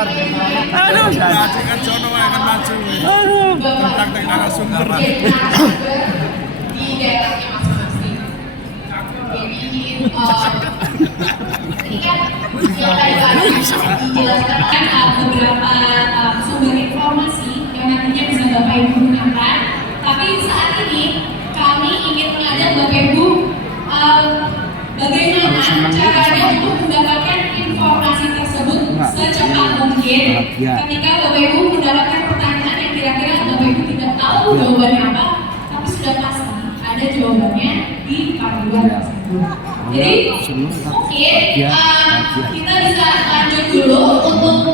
Aduh. Kan Jono akan maju. Aduh. Praktek narasumber. Di daerahnya masing-masing. Jadi ini kan yang tadi dijelaskan beberapa sumber informasi yang nantinya bisa Bapak Ibu gunakan. Tapi saat ini kami ingin mengajak Bapak Ibu bagaimana caranya untuk mendapatkan informasi tersebut secepat mungkin ketika Bapak Ibu mendapatkan pertanyaan yang kira-kira Bapak Ibu tidak tahu jawabannya apa, tapi sudah pasti ada jawabannya di panduan tersebut. Jadi mungkin kita bisa lanjut dulu untuk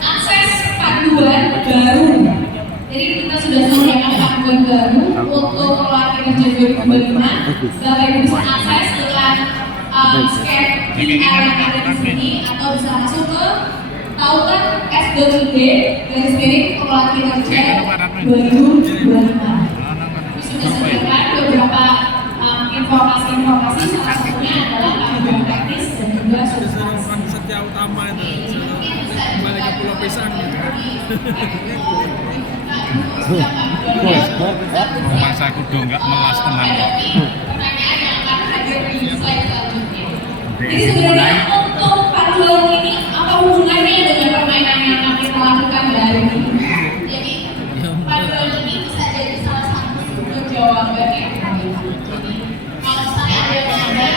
akses panduan baru. Jadi kita sudah sediakan panduan baru untuk Pengelolaan Kinerja 2025. Bapak Ibu bisa akses dengan scan QR yang ada di sini atau bisa masuk ke tautan s.id Pengelolaan Kinerja 2025. Sudah sediakan beberapa informasi-informasi, salah satunya adalah panduan teknis dan juga substansi. Setia utama itu kembali ke Pulau Pisang gitu. Masa kudu nggak melas tenan kok. Pertanyaan yang akan hadir di slide selanjutnya. Jadi sebenarnya untuk panduan ini apa hubungannya dengan permainan yang akan kita lakukan hari ini? Jadi panduan ini bisa jadi salah satu sumber jawaban yang jadi kalau saya ada yang menambah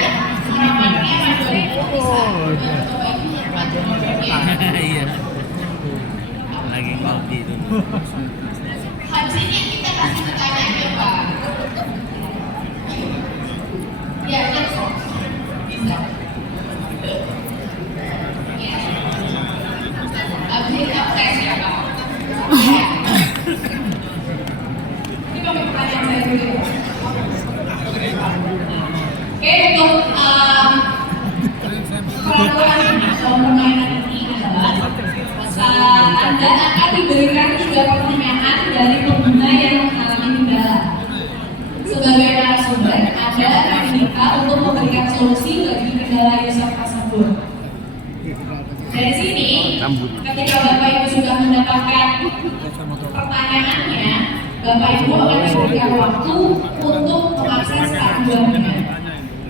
harapannya panduan itu bisa Bapak Ibu menemukan jawabannya. Iya. Lagi kopi itu. Habis ini kita kasih pertanyaan ya Pak. Ya, langsung. Bisa. Ya. Habis ini kita tes ya Pak. Ini pakai pertanyaan saya dulu. Oke, untuk peraturan atau permainan ini adalah Anda akan diberikan 3 pertanyaan dari pengguna yang mengalami kendala. Sebagai narasumber, Anda akan diminta untuk memberikan solusi bagi kendala user tersebut. Dari sini, ketika Bapak Ibu sudah mendapatkan pertanyaannya, Bapak Ibu akan diberikan waktu untuk mengakses panduannya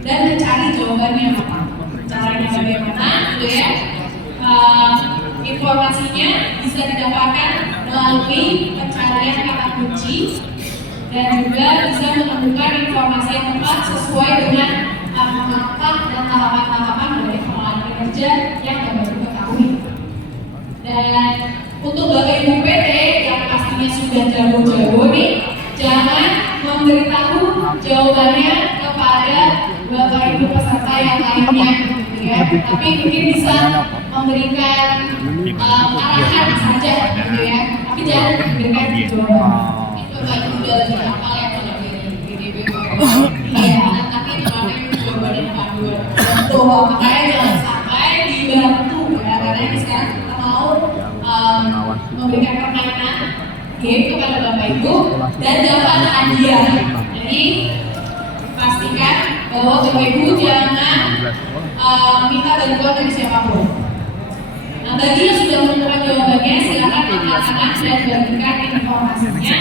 dan mencari jawabannya apa. Caranya bagaimana, gitu ya? Informasinya bisa didapatkan melalui pencarian kata kunci dan juga bisa menemukan informasi yang tepat sesuai dengan langkah dan tahapan-tahapan dari pengelolaan kinerja yang Bapak Ibu ketahui. Dan untuk Bapak Ibu PT yang pastinya sudah jago-jago nih, jangan memberitahu jawabannya kepada Bapak Ibu peserta yang lainnya, gitu ya. Tapi mungkin bisa memberikan arahan saja, gitu ya. Tapi jangan memberikan jawaban. Itu Bapak Ibu sudah lebih hafal ya kalau di DBW. Iya, tapi kemarin jawabannya panduan. Betul, makanya jangan sampai dibantu ya, karena ini sekarang kita mau memberikan permainan game kepada Bapak Ibu dan dapat hadiah. Jadi pastikan bahwa Bapak Ibu jangan minta bantuan dari siapapun. Nah, bagi yang sudah menemukan jawabannya, silakan angkat tangan dan bagikan informasinya.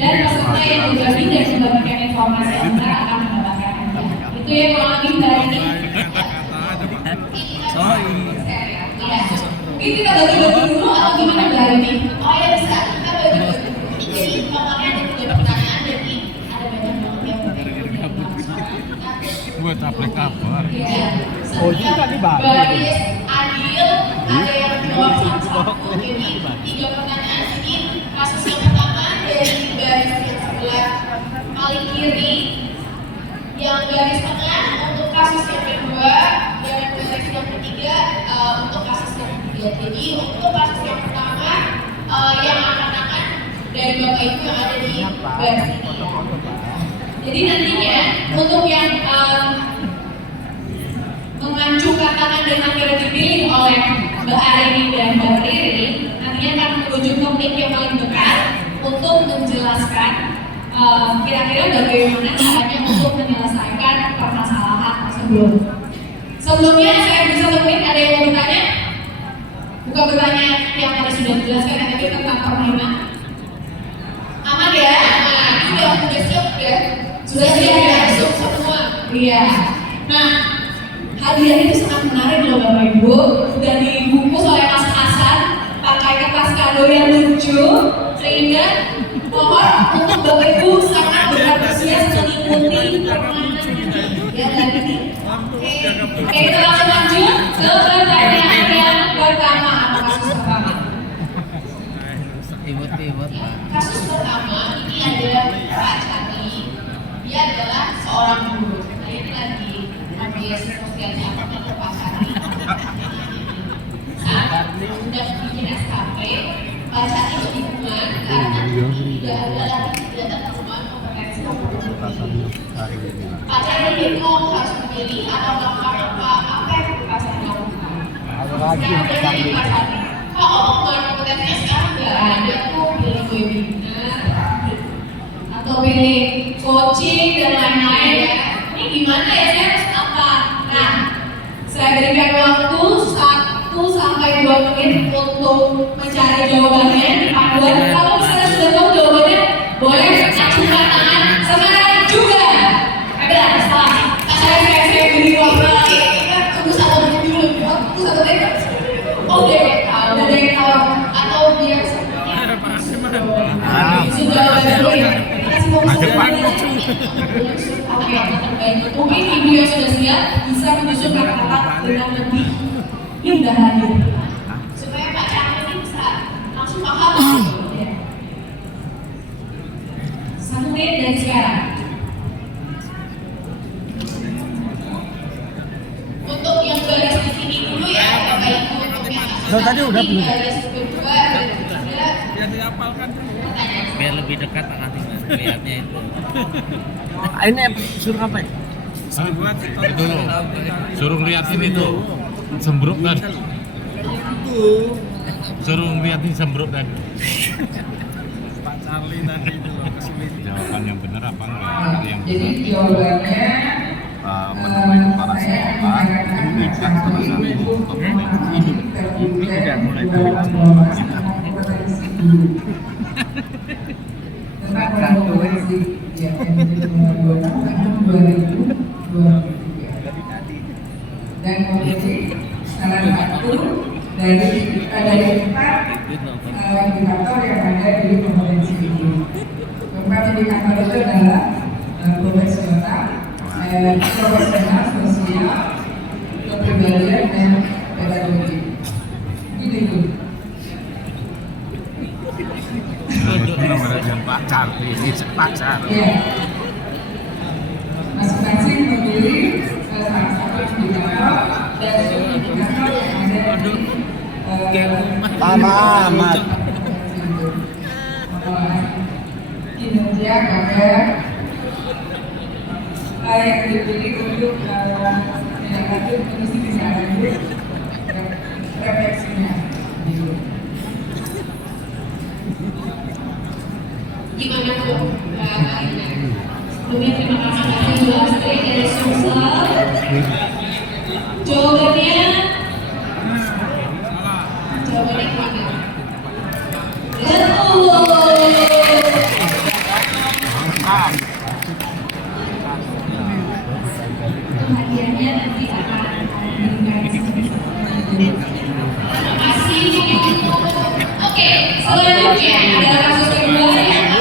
Dan peserta yang berbagi dan membagikan informasi Anda akan mendapatkan hadiah. Itu yang mengalami hari ini. Iya. Mungkin kita bagi-bagi dulu atau gimana hari ini? Oh ya bisa, kita bagi-bagi. Jadi totalnya ada 3 pertanyaan dan ini ada banyak banget yang Buat tablet kabar. Iya. Oh, itu kan dibagi. Baris adil, ada yang jawab satu-satu. Jadi 3 pertanyaan ini. Kasus yang pertama dari garis yang sebelah paling kiri, yang garis tengah untuk kasus yang kedua, dan garis yang ketiga untuk kasus yang ketiga. Jadi untuk kasus yang pertama yang akan dari Bapak Ibu yang ada di garis ini. Jadi nantinya untuk yang mengajukan tangan dan akhirnya dipilih oleh Mbak Arini dan Mbak Riri, nantinya akan menuju ke mic yang paling dekat untuk menjelaskan kira-kira bagaimana caranya untuk menyelesaikan permasalahan tersebut. Sebelumnya saya bisa bertanya, ada yang mau bertanya? Bukan bertanya yang tadi sudah dijelaskan, tapi tentang permainan. Aman ya? Aman. Udah siap ya? Sudah siap ya? Masuk semua. Iya. Nah, hadiah itu sangat menarik loh Bapak Ibu. Sudah dibungkus oleh Mas Hasan pakai kertas kado yang lucu, sehingga mohon untuk Bapak Ibu sangat berantusias mengikuti permainan ya tadi. Oke, kita langsung lanjut ke pertanyaan yang pertama. Apa kasus pertama? Kasus pertama ini adalah Pak Cati. Dia adalah seorang guru. Nah, ini lagi ambil sosialisasi untuk Pak Cati. Saat sudah bikin SKP, Pak Cati kebingungan karena tidak ada teman kompetensi. Pak Cati bingung harus memilih atau melakukan apa yang Pak Cati lakukan. Kalau pengembangan kompetensinya sekarang nggak ada tuh, pilih webinar atau pilih coaching dan lain-lain ya. Ini gimana ya, saya harus apa? Nah, saya berikan waktu 1 sampai 2 menit untuk mencari jawabannya di panduan. Kalau misalnya sudah tahu jawabannya, boleh ajukan tangan sekarang juga. Ada salah. Saya beri waktu lagi. Tunggu 1 menit dulu. Tunggu 1 menit. Oh, udah yang tahu atau dia sebenarnya sudah dulu ya. Kasih mungkin ibu yang sudah siap bisa menyusun kata-kata dengan lebih indah lagi supaya Pak Cahyo ini bisa langsung paham. 1 menit dari sekarang. Untuk yang baris di sini dulu ya Bapak Ibu. Tadi udah belum? Biar dihafalkan dulu. Biar lebih dekat nanti lihatnya itu. Ini suruh apa ya? Itu suruh liatin itu sembruk tadi. Suruh liatin sembruk tadi. Pak Charlie tadi itu loh kesulitan. Jawaban yang benar apa enggak? Yang Jadi jawabannya menemui kepala sekolah diberikan salah satu kompetensi ini tidak mulai dari kompetensi dulu. Tentang kompetensi yang tahun 2023. Dan kompetensi salah satu dari 4 indikator yang ada di kompetensi ini. Keempat indikator itu adalah profesional, sosial, kepribadian, dan pedagogi. Gitu. nomornya Pak Charlie, Pak Charlie. Ya. Masing-masing memilih salah satu indikator dan indikator yang ada Amat. kinerja pada yang dipilih untuk tindak lanjut mengisi bisa lanjut refleksinya. Gimana Bu? Sebelumnya terima kasih Bu Astri dari Sumsel. Jawabannya kemana? Hadiahnya nanti akan Oke, selanjutnya ada kasus kedua yang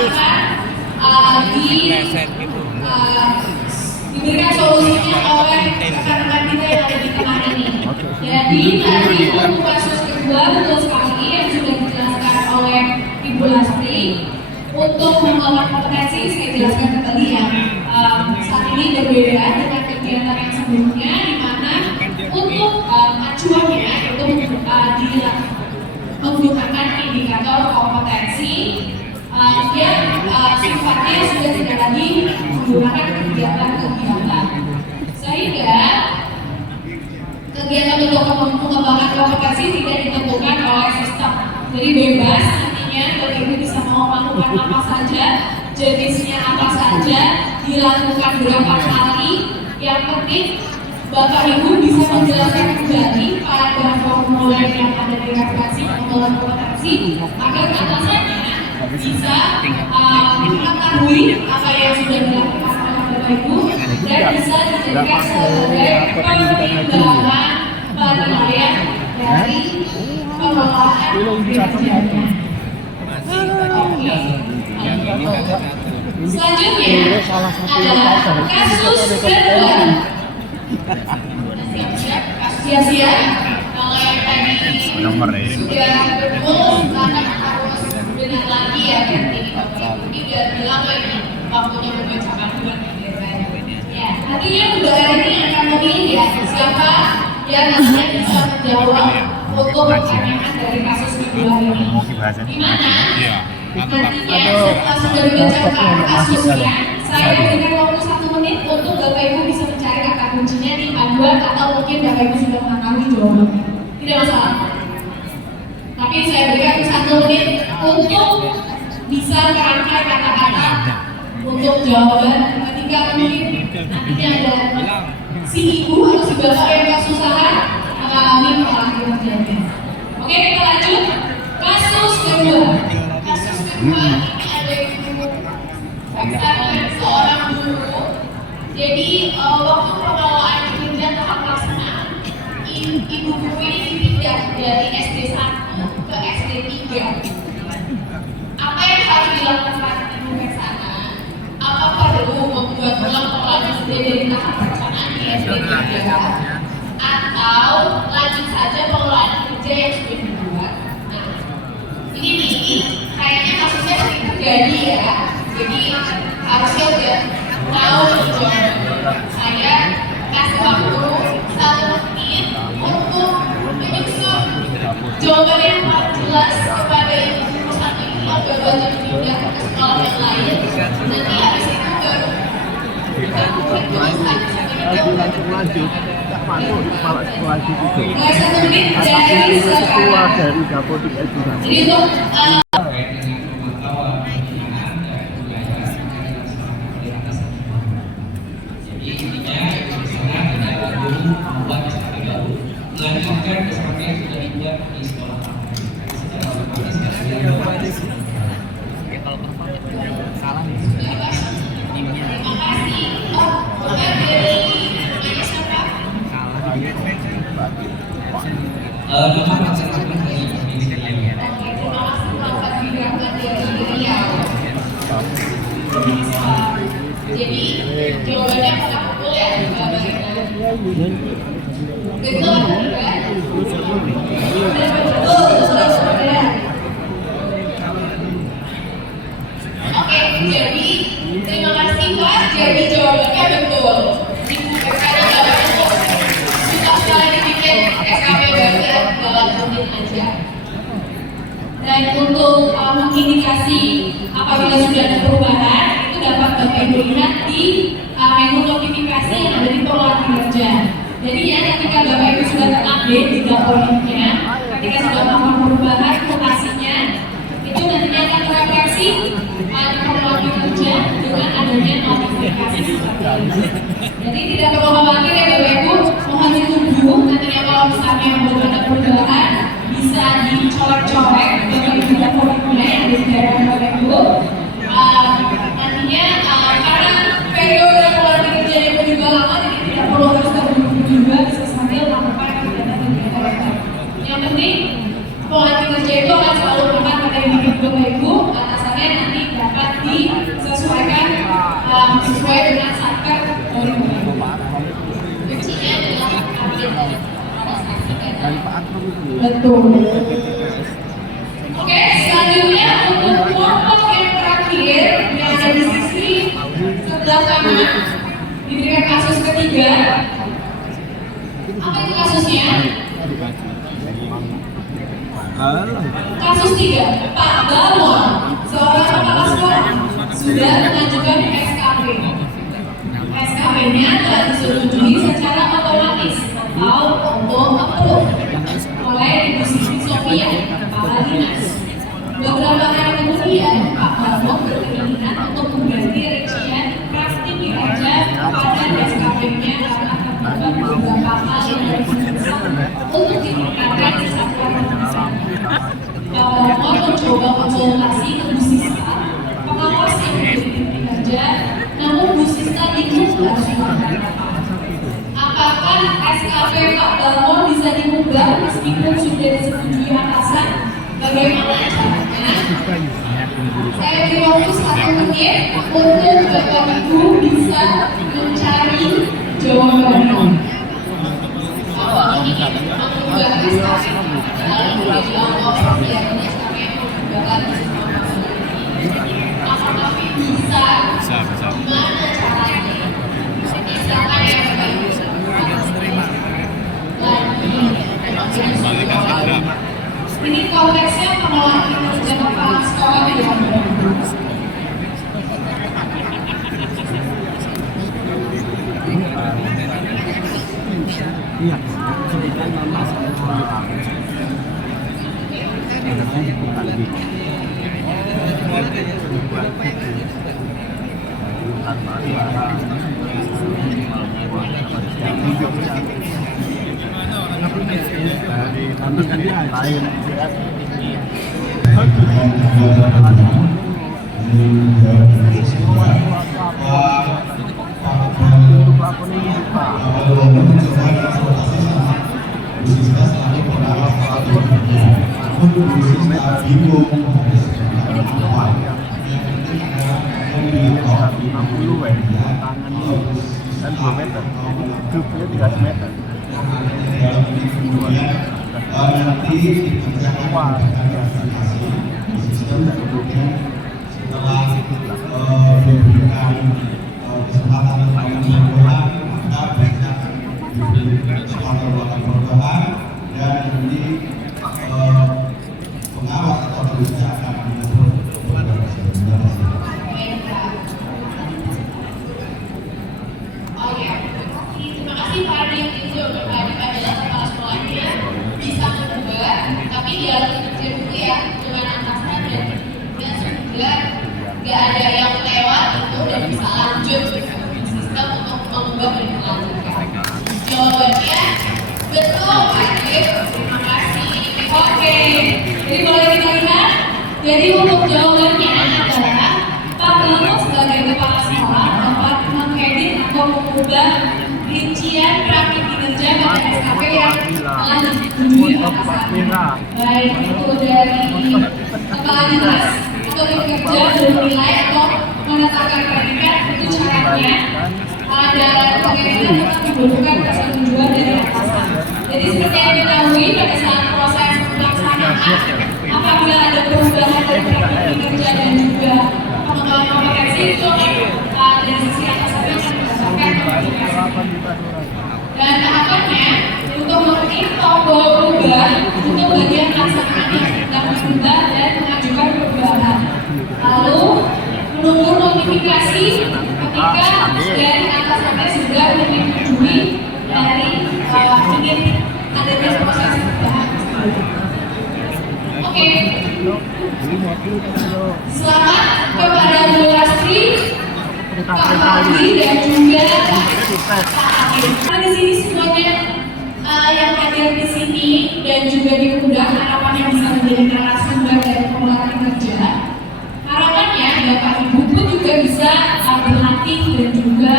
akan diberikan solusinya oleh rekan-rekan kita yang ada di tengah ini. Jadi tadi untuk kasus kedua betul sekali yang sudah dijelaskan oleh Ibu Lastri. Untuk mengembangkan kompetensi saya jelaskan kembali ya. Saat ini berbeda dengan kegiatan yang sebelumnya, di mana untuk acuannya itu menggunakan indikator kompetensi yang sifatnya sudah tidak lagi menggunakan kegiatan-kegiatan, sehingga kegiatan untuk mengembangkan kompetensi tidak ditentukan oleh sistem, jadi bebas nantinya Bapak Ibu bisa mau melakukan apa saja, jenisnya apa saja, dilakukan berapa kali, yang penting Bapak Ibu bisa menjelaskan kembali pada formulir yang ada di referensi formulir kompetensi agar atasannya bisa mengetahui apa yang sudah dilakukan oleh Bapak Ibu dan bisa dijadikan sebagai pertimbangan penilaian dari pengelolaan kinerjanya. Selanjutnya adalah kasus kedua. Sia-sia kalau yang tadi Nomor ya. sudah betul akan harus benar lagi ya berarti ini udah bilang ini waktunya membacakan dua ya nantinya kedua ini akan memilih ya siapa yang nantinya bisa menjawab untuk pertanyaan dari kasus kedua ini di mana nantinya setelah sudah dibacakan kasusnya saya berikan waktu 1 menit untuk Bapak Ibu bisa mencari kata kuncinya di panduan atau mungkin Bapak Ibu sudah mengetahui jawabannya. Tidak masalah. Tapi saya berikan 1 menit untuk bisa merangkai kata-kata untuk jawaban ketika mungkin nantinya ada si ibu atau si bapak yang kesusahan mengalami pengalaman kerjanya. Oke, kita lanjut. Kasus kedua. Kasus kedua ini ada seorang guru. Jadi waktu pengelolaan kinerja tahap pelaksanaan, ibu guru ini dipindah dari SD 1 ke SD 3. Apa yang harus dilakukan ibu ke sana? Apa perlu membuat ulang pengelolaan SD dari tahap pelaksanaan di SD 3? Atau lanjut saja pengelolaan kerja yang sudah dibuat? Nah, ini kayaknya kasusnya sering terjadi ya. Jadi harusnya udah tahu jawaban. Saya kasih waktu 1 menit untuk menyusun jawaban yang paling jelas kepada ibu guru satu ini agar baca pindah ke sekolah yang lain. Nanti habis itu baru kita meneruskan langsung lanjut, tak masuk di kepala sekolah itu. 1 menit dari Ketua sekarang. dari Dapodik Edukasi. Jadi untuk melanjutkan seperti yang sudah dibuat di sekolah. jadi jawabannya apakah betul ya? Betul ya? Oke, jadi terima kasih Pak. Jadi jawabannya betul. Karena jawabannya susah sekali dibikin SKP bagian dalam rutin aja. Dan untuk mengindikasi apabila sudah ada perubahan itu dapat Bapak Ibu lihat di menu notifikasi yang ada di pengelolaan kinerja. Jadi ya ketika Bapak Ibu sudah terupdate di dokumennya, ketika sudah melakukan perubahan mutasinya, itu nantinya akan terefleksi di pengelolaan kinerja dengan adanya notifikasi seperti ini. Jadi tidak perlu khawatir ya Bapak Ibu, mohon ditunggu nantinya kalau misalnya belum ada perubahan bisa dicolek-colek Bapak Ibu dokumennya yang ada di daerah Bapak Ibu. Nantinya karena periode pengelolaan kinerja yang juga lama, jadi tidak perlu harus terburu-buru juga, bisa sambil melakukan kegiatan-kegiatan. Yang penting pengelolaan kinerja itu akan selalu berkat pada individu Bapak Ibu, atasannya nanti dapat disesuaikan sesuai dengan satker dari Bapak Ibu. Kuncinya adalah update dari betul. Oke, selanjutnya untuk kelompok yang terakhir yang ada di sisi sebelah kanan diberikan kasus ketiga. Apa itu kasusnya? Kasus 3, Pak Balon, seorang kepala sekolah sudah mengajukan SKP. SKP-nya telah disetujui secara otomatis atau auto-approve oleh Ibu Siti Sofia, Kepala Dinas. Beberapa hari kemudian, Pak Balon berkeinginan untuk mengganti rincian praktik kinerja pada SKP-nya karena terdapat mohon mencoba konsultasi ke Bu Siska, pengawas yang menjadi kerja, namun Bu Siska bingung harus mengatakan apakah SKP Pak Darmo bisa diubah meskipun sudah disetujui atasan? Bagaimana caranya? Saya beri waktu 1 menit untuk Bapak Ibu bisa mencari jawabannya. Apakah bisa? Gimana caranya? Silakan ya Bapak Ibu. Ini konteksnya pengelolaan kinerja kepala sekolah ya. Iya, sebetulnya masalah dan 2 meter, cubnya 3 meter. Terima kasih Pak Adi yang itu adalah kepala sekolahnya bisa mengubah, tapi dia harus kerja dulu ya dengan atasan dan juga nggak ada yang lewat itu dan bisa lanjut sistem untuk mengubah dan melanjutkan. Jawabannya betul Pak Adi. Terima kasih. Oke, jadi boleh kita lihat. Jadi untuk jawabannya adalah Pak Darmo sebagai kepala sekolah dapat mengedit atau mengubah rincian praktik kinerja pada SKP yang telah disetujui atasan. Baik itu dari kepala dinas atau bekerja menilai atau menetapkan predikat itu syaratnya dan pengeditan tetap dibutuhkan persetujuan dari atasan. Jadi seperti yang diketahui pada saat proses pelaksanaan apabila ada perubahan dari praktik kinerja dan juga pengembangan kompetensi itu dari sisi atasan akan berdasarkan verifikasi. Dan tahapannya untuk mengetik tombol ubah untuk bagian pelaksanaan yang sedang berubah dan mengajukan perubahan. Lalu menunggu notifikasi ketika dari atasannya sudah menyetujui dari ingin adanya proses perubahan tersebut. Oke. Selamat kepada Bu Lastri, Kak Fadli dan juga Pak Amin. Di sini semuanya yang hadir di sini dan juga diundang harapannya bisa menjadi narasumber dari pengelolaan kerja. Harapannya Bapak Ibu pun juga bisa berlatih dan juga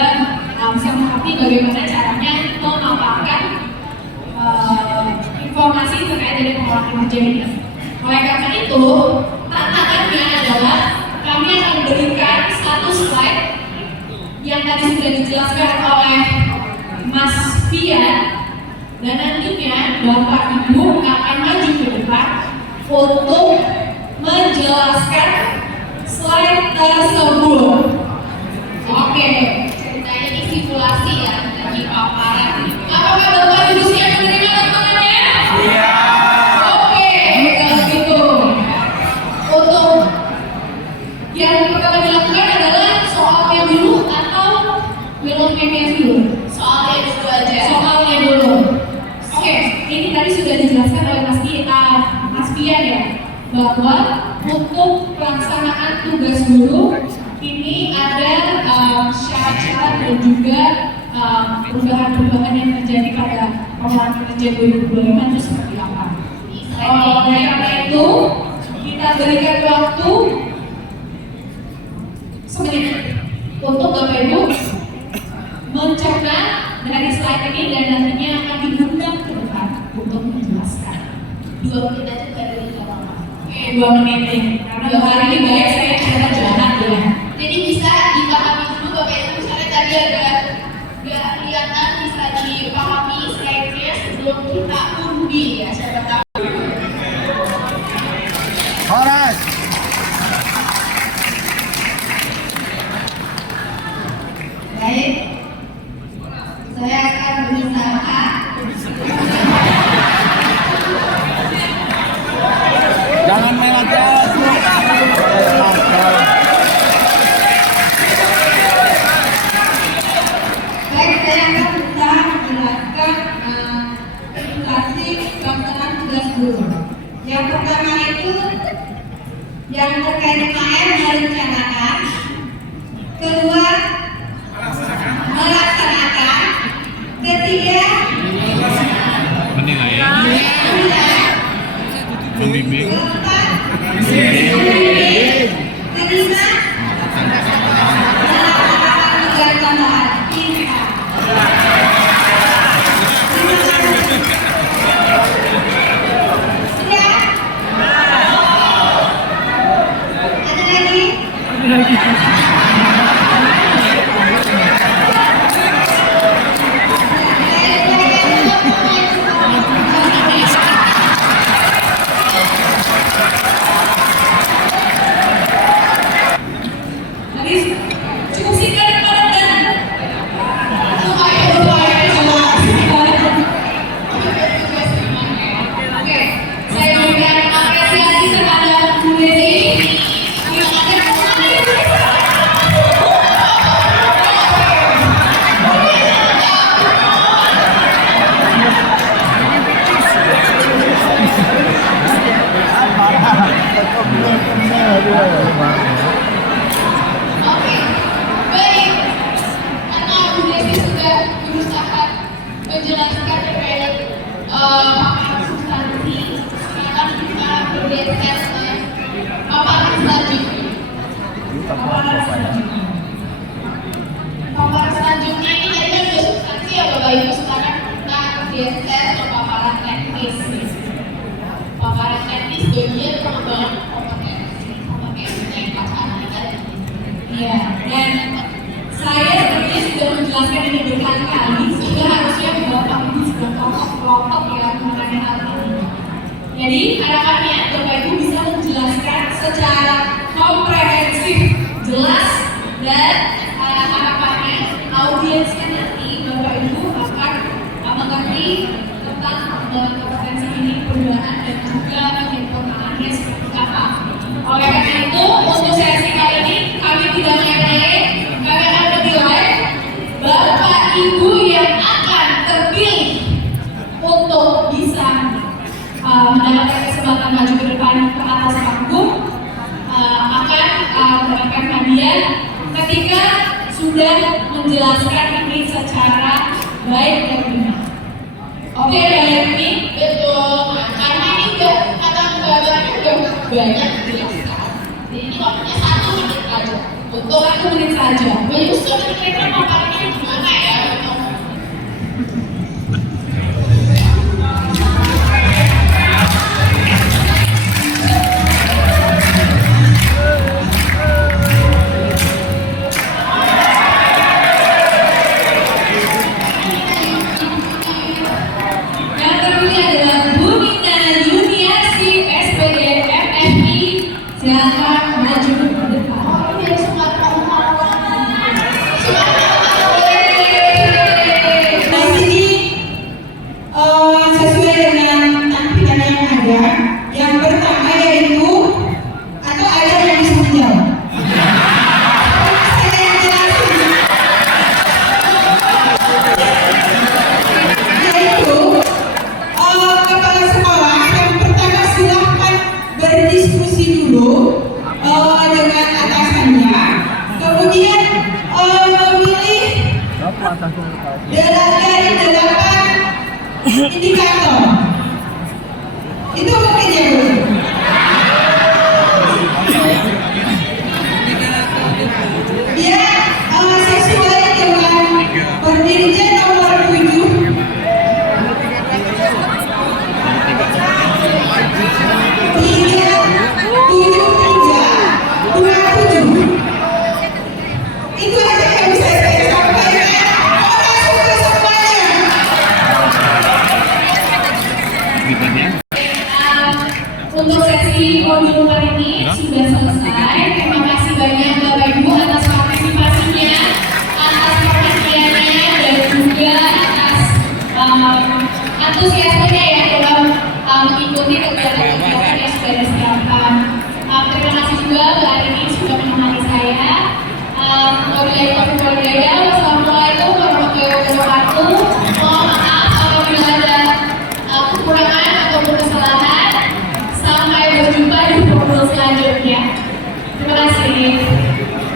bisa mengerti bagaimana caranya memaparkan informasi terkait dari pengelolaan kerja ini. Oleh karena itu, tantangannya adalah kami akan berikan satu slide yang tadi sudah dijelaskan oleh Mas Fian, dan nantinya Bapak Ibu akan maju ke depan untuk menjelaskan slide tersebut. Oke, ceritanya ini simulasi ya dari paparan. Apakah Bapak Ibu siap menerima tantangannya? Iya. Oke, kalau gitu untuk yang pertama dilakukan adalah soalnya dulu atau filmnya dulu? Soalnya dulu aja. Soalnya dulu. Oke, ini tadi sudah dijelaskan oleh Mas Fian ya, bahwa untuk pelaksanaan tugas guru ini ada syarat-syarat dan juga perubahan-perubahan yang terjadi pada pengelolaan kerja 2025 itu seperti apa. Oleh karena itu, kita berikan waktu semenit untuk Bapak Ibu mencerna dari slide ini dan nantinya akan diundang ke depan untuk menjelaskan. 2 menit aja dari apa-apa. Oke, 2 menit nih. Karena hari ini banyak saya cerita jahat ya. Jadi bisa dipahami dulu Bapak Ibu, misalnya tadi ada nggak kelihatan bisa dipahami slide-nya sebelum kita undi ya, siapa tahu. Horas. Baik, saya akan berusaha. Jangan lewat jalan. Baik, saya akan berusaha menjelaskan situasi pelaksanaan tugas guru. Yang pertama itu yang terkait dengan merencanakan, kedua melaksanakan, ketiga Menilai, membimbing, keempat membimbing, kelima melaksanakan tugas tambahan. Cukup singkat dan padat dan oke, saya berikan apresiasi kepada Bu Desi yang ada Oke, baik. Karena Bu Desi sudah berusaha menjelaskan terkait paparan substansi, sekarang kita bergeser ke paparan selanjutnya. Paparan selanjutnya ini tadi kan sudah substansi ya Bapak Ibu, sekarang kita bergeser ke paparan teknis. Paparan teknis bagian pengembangan kompetensi yang pacaran tadi. Iya, dan saya sebenarnya sudah menjelaskan ini berkali-kali, sehingga harusnya Bapak Ibu sudah kelompok ya mengenai hal ini. Jadi harapannya Bapak Ibu bisa menjelaskan secara komprehensif, jelas, dan harapannya audiensnya nanti Bapak Ibu akan mengerti tentang pengembangan kompetensi ini, perubahan dan juga penyempurnaannya seperti apa. Oleh karena itu, untuk sesi kali ini kami tidak main-main, kami akan menilai Bapak Ibu yang akan terpilih untuk bisa mendapatkan kesempatan maju ke depan ke atas panggung akan mendapatkan hadiah ketika sudah menjelaskan ini secara baik dan benar. Oke, baik ini betul. Karena ini udah kata gambarnya udah banyak dijelaskan. Jadi ini waktunya 1 menit aja. Untuk 1 menit saja. Baik, sudah kira-kira paparannya gimana ya? Yang terpilih adalah Bu Nina Yuniarsi SPD MSI. Silakan maju ke depan. sesi modul hari ini sudah selesai. Terima kasih banyak Bapak Ibu atas partisipasinya, atas perhatiannya, dan juga atas antusiasmenya ya dalam mengikuti kegiatan-kegiatan yang sudah disiapkan. Terima kasih juga Mbak Arini sudah menemani saya. Wassalamualaikum warahmatullahi wabarakatuh. Mohon maaf apabila ada kekurangan ataupun kesalahan. Sampai berjumpa di video selanjutnya. Terima kasih.